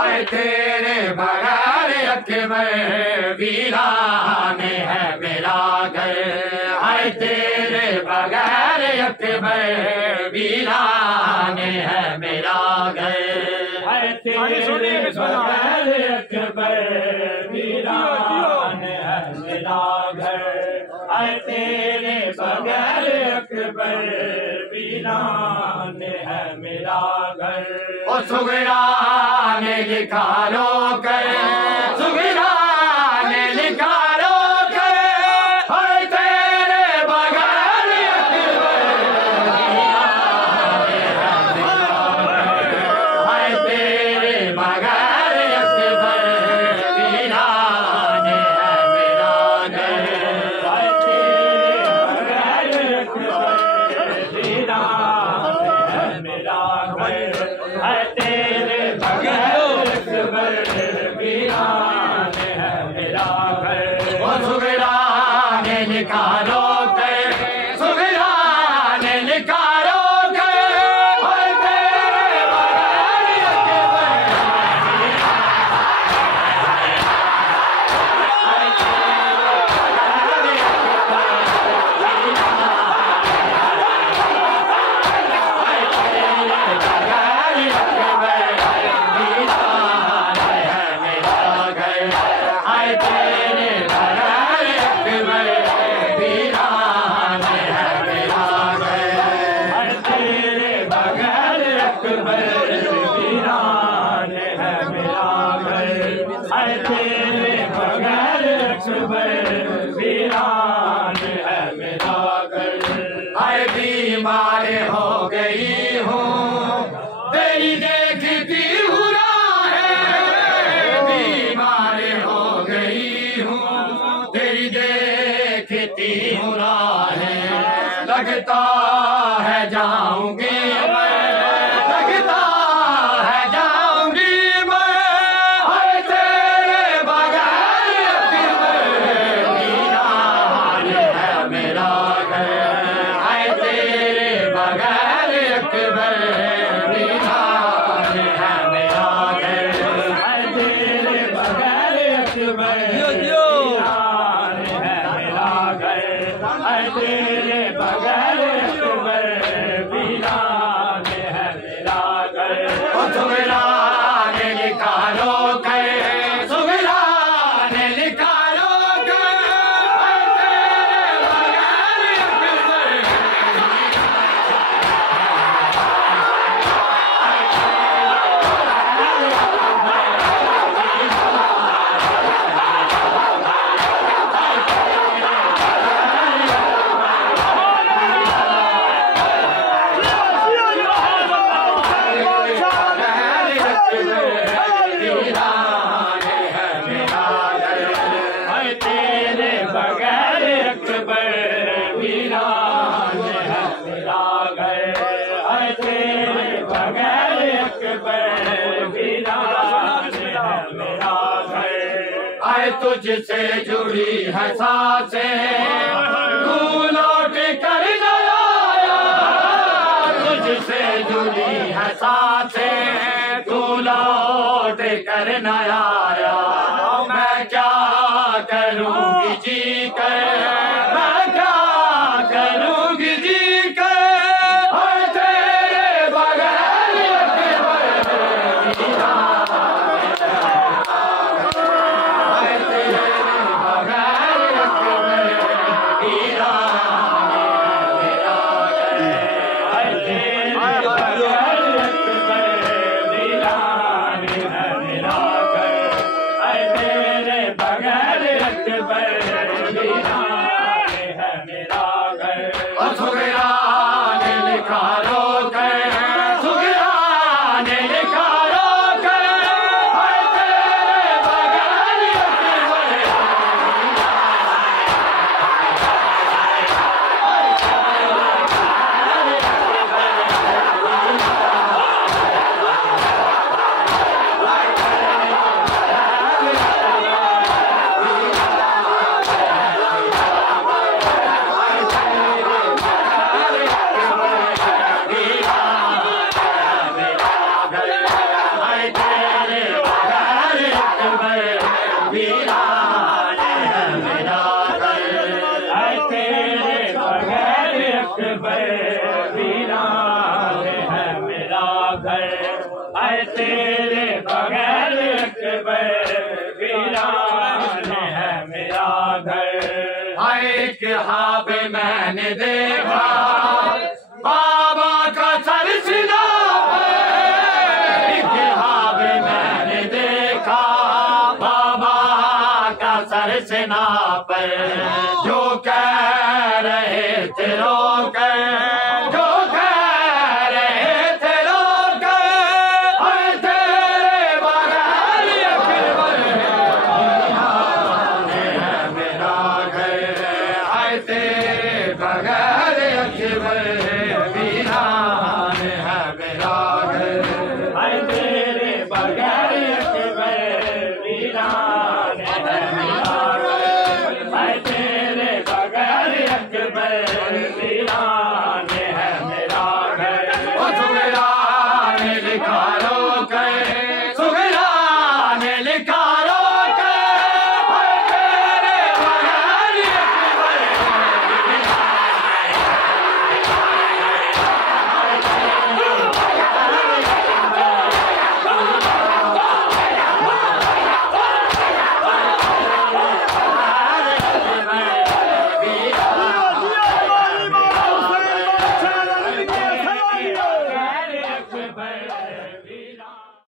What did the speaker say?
तेरे बगैर अकबर वीरान है मेरा घर। हाय तेरे बगैर अकबर वीरान है मेरा घर। हाय तेरे बगैर अकबर वीरान है मेरा घर। हाय तेरे बगैर अकबर वीरान है मेरा घर। ओ सुगरा ने लिखा रो कर, सुगरा ने लिखा रो कर, हाय तेरे बगैर अकबर हाय तेरे बगैर अकबर वीरान है मेरा घर। हाय तेरे बगैर अकबर वीरान है मेरा घर। हाय तेरे बगैर वीरान है मेरा घर। वो सुगरा ने लिखा रो कर, सुगरा ने लिखा रो कर, हाय तेरे बगैर अकबर हाय तेरे बगैर अकबर हाय तेरे बगैर अकबर बीमार हो गई हूँ तेरी देखती हूँ राहें। बीमार हो गई हूँ तेरी देखती हूँ राहें। लगता है जाऊंगी मैं, लगता है जाऊंगी मैं, हाय तेरे बगैर अकबर वीरान है मेरा घर। हाय तेरे बगैर अकबर वीरान है मेरा घर। हाय तेरे बगैर अकबर वीरान है मेरा घर। हाय तेरे बगैर अकबर वीरान है मेरा घर। सुगरा ने लिखा रो कर, सुगरा ने लिखा रो कर, हाय तेरे बगैर अकबर तुझसे जुड़ी है सांसें तू लौट कर न आया। तुझसे जुड़ी है सांसें तू लौट कर न आया। मैं क्या करूँगी जी कर, मैं क्या करूँगी जी कर, हाय तेरे बगैर अकबर वीरान है मेरा घर। हाय तेरे बगैर अकबर वीरान है मेरा घर। और सुगरा ने लिखा रोकर, सुगरा ने लिखा रोकर, हाय तेरे बगैर अकबर वीरान है मेरा घर। हाय तेरे बगैर अकबर वीरान है मेरा घर। हाय तेरे बगैर अकबर वीरान है मेरा घर। हाय एक ख्वाब मैंने देखा बाबा का सरसिना पे, एक ख्वाब मैंने देखा बाबा का सरसिना पे, जो कह रहे थे रोकर, जो कह रहे थे रोकर, हाय तेरे बगैर अकबर वीरान है मेरा घर। हाय तेरे बगैर अकबर वीरान है मेरा घर। हाय तेरे बगैर अकबर वीरान